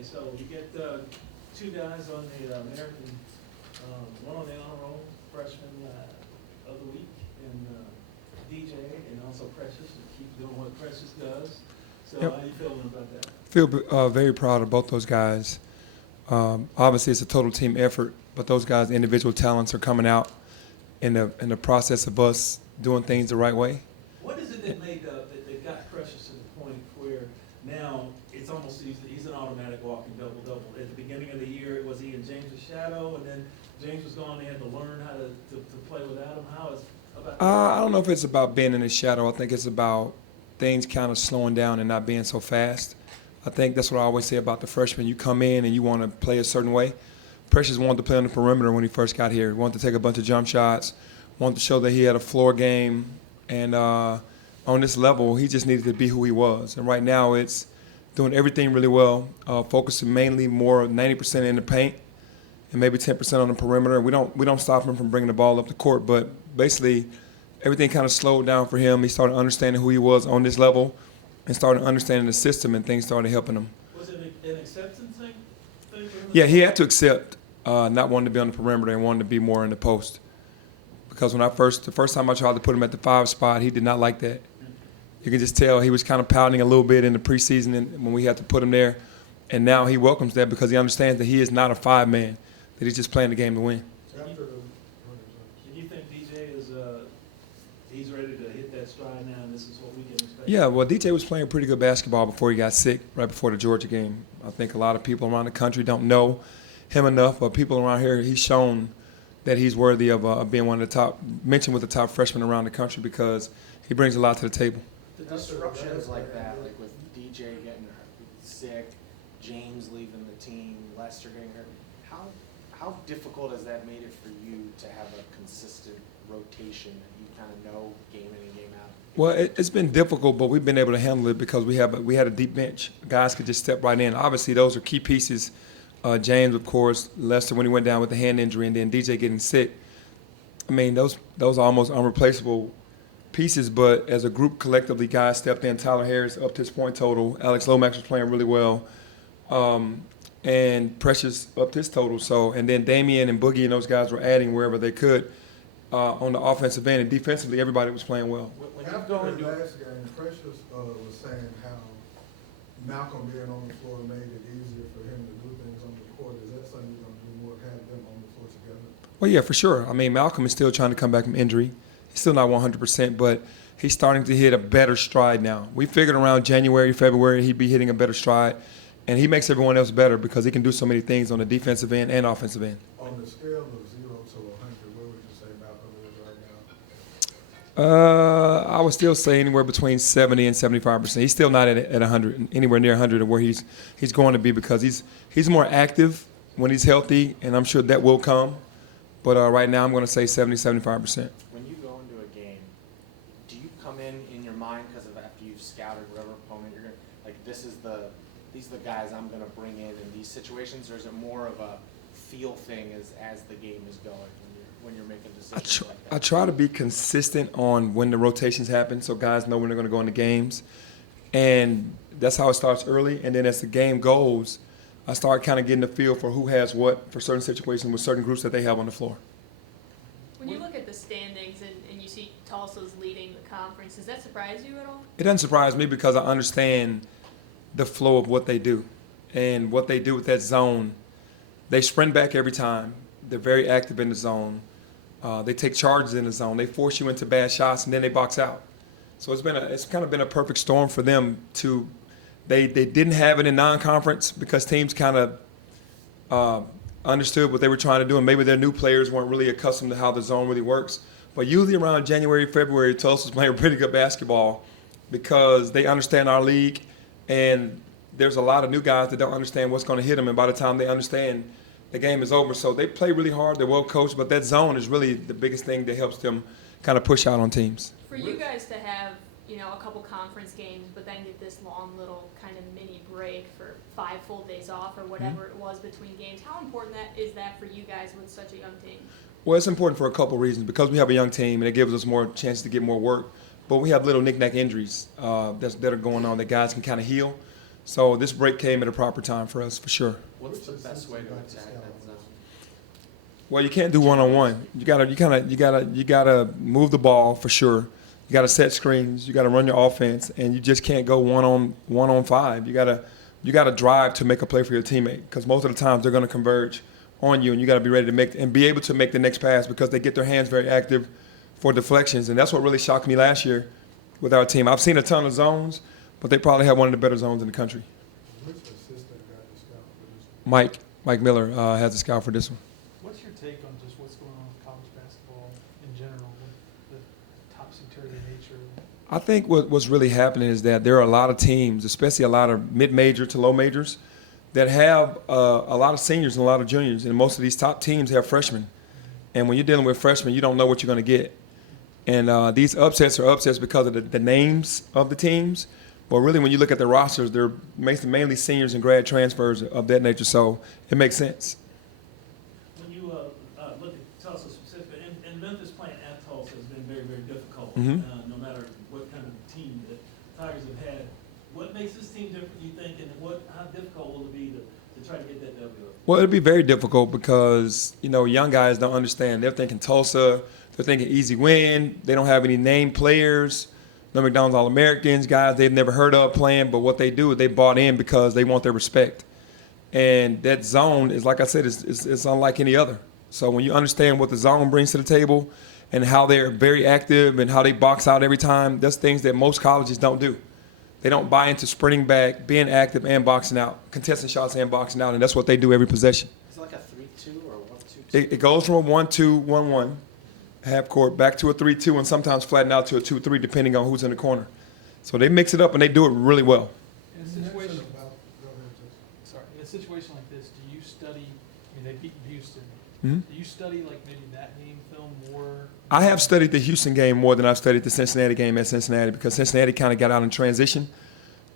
Okay, so you get two guys on the American, one on the honor roll, freshman of the week, and DJ, and also Precious, and keep doing what Precious does. So Yep. how you feeling about that? Feel very proud of both those guys. Obviously, it's a total team effort, but those guys' individual talents are coming out in the process of us doing things the right way. What is it that made that got Precious to the point where now it's almost he's an automatic walking double-double? At the beginning of the year, it was he and James' shadow, and then James was gone, they had to learn how to play without him. How is about that? I don't know if it's about being in the shadow. I think it's about things kind of slowing down and not being so fast. I think that's what I always say about the freshmen. You come in and you want to play a certain way. Precious wanted to play on the perimeter when he first got here. He wanted to take a bunch of jump shots, wanted to show that he had a floor game. And on this level, he just needed to be who he was. And right now it's doing everything really well, focusing mainly more 90% in the paint and maybe 10% on the perimeter. We don't stop him from bringing the ball up the court, but basically everything kind of slowed down for him. He started understanding who he was on this level and started understanding the system, and things started helping him. Was it an acceptance thing for him? Yeah, he had to accept not wanting to be on the perimeter and wanting to be more in the post. Because the first time I tried to put him at the 5 spot, he did not like that. You can just tell he was kind of pouting a little bit in the preseason and when we had to put him there. And now he welcomes that because he understands that he is not a 5-man, that he's just playing the game to win. Do you think DJ is he's ready to hit that stride now, and this is what we can expect? Yeah, well, DJ was playing pretty good basketball before he got sick, right before the Georgia game. I think a lot of people around the country don't know him enough, but people around here, he's shown that he's worthy of being one of the top, mentioned with the top freshmen around the country because he brings a lot to the table. The disruptions like that, like with DJ getting sick, James leaving the team, Lester getting hurt, how difficult has that made it for you to have a consistent rotation that you kind of know game in and game out? Well, it's been difficult, but we've been able to handle it because we had a deep bench. Guys could just step right in. Obviously, those are key pieces. James, of course, Lester when he went down with the hand injury, and then DJ getting sick. I mean, those are almost unreplaceable pieces, but as a group collectively, guys stepped in. Tyler Harris upped his point total. Alex Lomax was playing really well. And Precious upped his total. So, and then Damian and Boogie and those guys were adding wherever they could on the offensive end. And defensively, everybody was playing well. After the last game, Precious was saying how Malcolm being on the floor made it easier for him to do things on the court. Is that something you're going to do more, have them on the floor together? Well, yeah, for sure. I mean, Malcolm is still trying to come back from injury. He's still not 100%, but he's starting to hit a better stride now. We figured around January, February, he'd be hitting a better stride, and he makes everyone else better because he can do so many things on the defensive end and offensive end. On the scale of 0 to 100, where would you say Malcolm is right now? I would still say anywhere between 70 and 75%. He's still not at 100, anywhere near 100 of where he's going to be because he's more active when he's healthy, and I'm sure that will come. But right now I'm going to say 70, 75%. When you go into a game, do you come in your mind because of after you've scouted whatever opponent you're going to, like these are the guys I'm going to bring in these situations, or is it more of a feel thing as the game is going when you're making decisions like that? I try to be consistent on when the rotations happen so guys know when they're going to go into games. And that's how it starts early. And then as the game goes, I start kind of getting the feel for who has what for certain situations with certain groups that they have on the floor. When you look at the standings and you see Tulsa's leading the conference, does that surprise you at all? It doesn't surprise me because I understand the flow of what they do. And what they do with that zone, they sprint back every time. They're very active in the zone. They take charges in the zone. They force you into bad shots, and then they box out. So it's kind of been a perfect storm for them to. They didn't have it in non-conference because teams kind of understood what they were trying to do, and maybe their new players weren't really accustomed to how the zone really works. But usually around January, February, Tulsa's playing pretty good basketball because they understand our league, and there's a lot of new guys that don't understand what's going to hit them, and by the time they understand, the game is over. So they play really hard. They're well coached, but that zone is really the biggest thing that helps them kind of push out on teams. For you guys to have, a couple conference games, but then get this long little kind of mini break for 5 full days off or whatever it was between games, how important is that for you guys with such a young team? Well, it's important for a couple reasons. Because we have a young team and it gives us more chance to get more work, but we have little knick-knack injuries that are going on that guys can kind of heal. So this break came at a proper time for us, for sure. What's the best way to attack that zone? Well, you can't do one-on-one. You gotta move the ball for sure. You gotta set screens. You gotta run your offense, and you just can't go one on 5. You gotta drive to make a play for your teammate, because most of the times they're gonna converge on you, and you gotta be ready to make and be able to make the next pass, because they get their hands very active for deflections, and that's what really shocked me last year with our team. I've seen a ton of zones, but they probably have one of the better zones in the country. Which assistant got the scout for this? Mike Miller has a scout for this one. What's your take on just what's going on with college basketball in general, with the topsy-turvy nature? I think what's really happening is that there are a lot of teams, especially a lot of mid-major to low majors, that have a lot of seniors and a lot of juniors, and most of these top teams have freshmen. And when you're dealing with freshmen, you don't know what you're going to get. And these upsets are upsets because of the names of the teams. But really, when you look at the rosters, they're mainly seniors and grad transfers of that nature, so it makes sense. When you look at Tulsa specifically, and Memphis playing at Tulsa has been very, very difficult, Mhm. no matter what kind of team the Tigers have had. What makes this team different, you think, and how difficult will it be to try to get that W? Well, it'll be very difficult because, young guys don't understand. They're thinking Tulsa, they're thinking easy win. They don't have any name players, no McDonald's All-Americans, guys they've never heard of playing, but what they do is they bought in because they want their respect. And that zone is, like I said, it's unlike any other. So when you understand what the zone brings to the table and how they're very active and how they box out every time, that's things that most colleges don't do. They don't buy into sprinting back, being active, and boxing out, contesting shots and boxing out, and that's what they do every possession. Is it like a 3-2 or a 1-2? It goes from a 1-2, 1-1, half court, back to a 3-2, and sometimes flatten out to a 2-3, depending on who's in the corner. So they mix it up, and they do it really well. In a You mentioned situation, about, go ahead, Jason. sorry, in a situation like this, do you study, they beat Houston, Mhm. do you study like maybe that game film more? I have studied the Houston game more than I've studied the Cincinnati game at Cincinnati, because Cincinnati kind of got out in transition.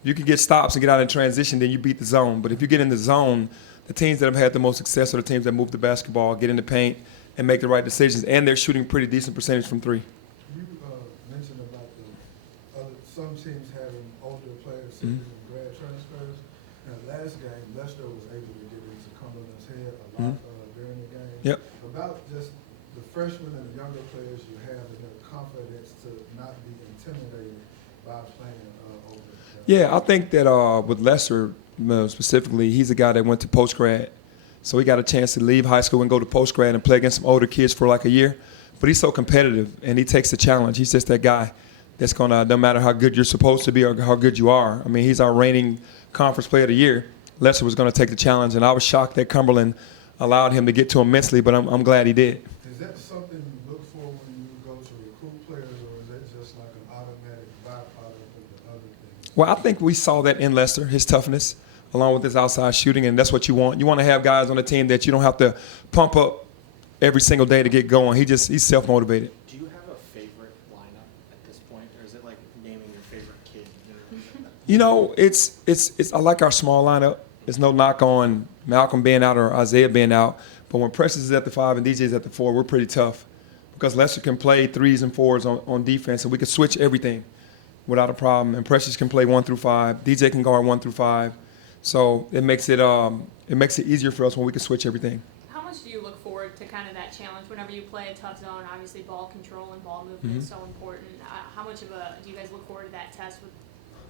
You can get stops and get out in transition, then you beat the zone. But if you get in the zone, the teams that have had the most success are the teams that move the basketball, get in the paint, and make the right decisions. And they're shooting pretty decent percentage from 3. You mentioned about some teams having older players, seniors and grad transfers. Now, last game, Leicester was able to get into Cumberland's head a lot during the game. Yep. About just the freshmen and the younger players you have and their confidence to not be intimidated by playing over there. Yeah, I think that with Lester specifically, he's a guy that went to post-grad. So he got a chance to leave high school and go to post-grad and play against some older kids for like a year. But he's so competitive, and he takes the challenge. He's just that guy that's going to, no matter how good you're supposed to be or how good you are. I mean, he's our reigning conference player of the year. Lester was going to take the challenge, and I was shocked that Cumberland allowed him to get to him mentally, but I'm glad he did. Is that something you look for when you go to recruit players, or is that just like an automatic byproduct of the other things? Well, I think we saw that in Lester, his toughness, along with his outside shooting, and that's what you want. You want to have guys on the team that you don't have to pump up every single day to get going. He's self-motivated. Do you have a favorite lineup at this point, or is it like naming your favorite kid? It's I like our small lineup. There's no knock on Malcolm being out or Isaiah being out, but when Precious is at the 5 and DJ is at the 4, we're pretty tough because Lester can play 3s and 4s on defense, and we can switch everything without a problem. And Precious can play 1 through 5. DJ can guard 1 through 5. So it makes it easier for us when we can switch everything. How much do you look forward to kind of that challenge whenever you play a tough zone? Obviously, ball control and ball movement is so important. How much do you guys look forward to that test with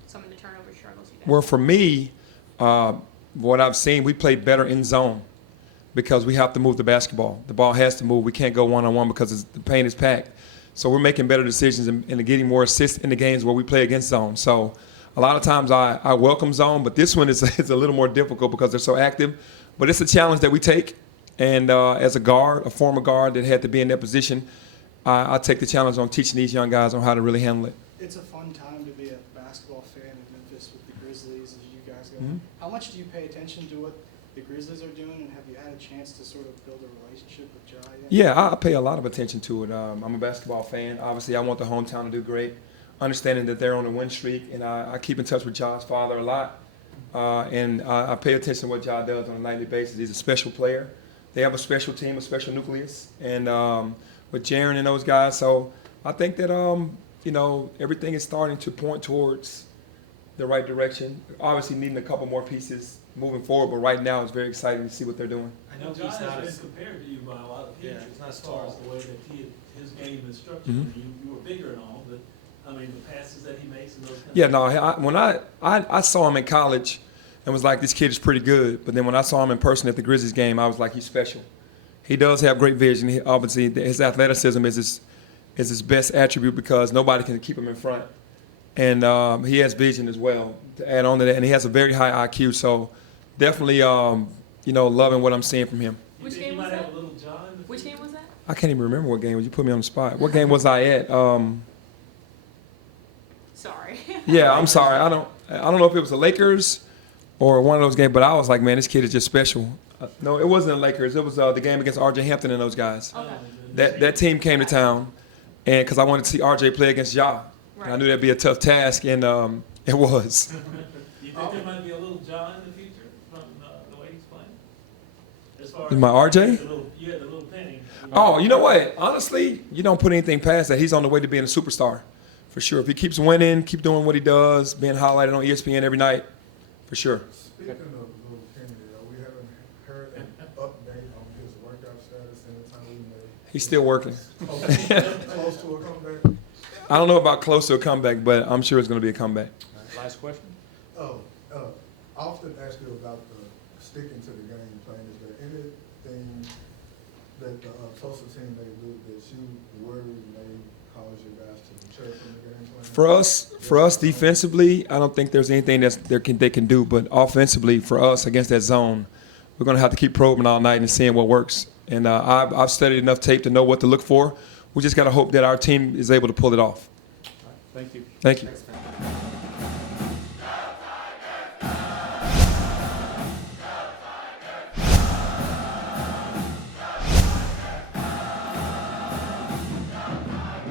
some of the turnover struggles you guys? Well, for me, what I've seen, we play better in zone because we have to move the basketball. The ball has to move. We can't go one-on-one because the paint is packed. So we're making better decisions and getting more assists in the games where we play against zone. So a lot of times I welcome zone, but this one is a little more difficult because they're so active. But it's a challenge that we take. And as a former guard that had to be in that position, I take the challenge on teaching these young guys on how to really handle it. It's a fun time to be a basketball fan in Memphis with the Grizzlies as you guys go. Mhm. How much do you pay attention to what the Grizzlies are doing, and have you had a chance to sort of build a relationship with Jai yet? Yeah, I pay a lot of attention to it. I'm a basketball fan. Obviously, I want the hometown to do great, understanding that they're on a win streak, and I keep in touch with Jai's father a lot. And I pay attention to what Jai does on a nightly basis. He's a special player. They have a special team, a special nucleus, and with Jaren and those guys. So I think that everything is starting to point towards the right direction. Obviously needing a couple more pieces moving forward, but right now it's very exciting to see what they're doing. I know John he's has not been as, compared to you by a lot of Yeah, people. he's not as as far as tall. the way that his game is structured. Mhm. You were bigger and all, but, I mean, the passes that he makes and those kind of. Yeah, no, when I saw him in college and was like, this kid is pretty good. But then when I saw him in person at the Grizzlies game, I was like, he's special. He does have great vision. Obviously, his athleticism is his best attribute because nobody can keep him in front. And he has vision as well to add on to that. And he has a very high IQ. So definitely, loving what I'm seeing from him. You Which think game you was might have that? a little John in the Which future? game was that? I can't even remember what game. You put me on the spot. What game was I at? Sorry. Yeah, I'm sorry. I don't know if it was the Lakers or one of those games, but I was like, man, this kid is just special. No, it wasn't the Lakers. It was the game against RJ Hampton and those guys. Okay. That team came to town, and because I wanted to see RJ play against Ja. And I knew that'd be a tough task, and it was. You think there might be a little John in the future from the way he's playing? As far My RJ? You had the little Penny. Oh, you know what? Honestly, you don't put anything past that. He's on the way to being a superstar, for sure. If he keeps winning, keep doing what he does, being highlighted on ESPN every night, for sure. Speaking of Little Kenny, we haven't heard an update on his workout status anytime we made. He's still working. Close to a comeback? I don't know about close to a comeback, but I'm sure it's going to be a comeback. last question? Oh, I often ask you about the sticking to the game plan. Is there anything that the Tulsa team may do that you worry may cause you guys to deter from the game plan? For us defensively, I don't think there's anything they can do. But offensively, for us against that zone, we're going to have to keep probing all night and seeing what works. And I've studied enough tape to know what to look for. We just got to hope that our team is able to pull it off. Thank you. Thank you. Thanks, man.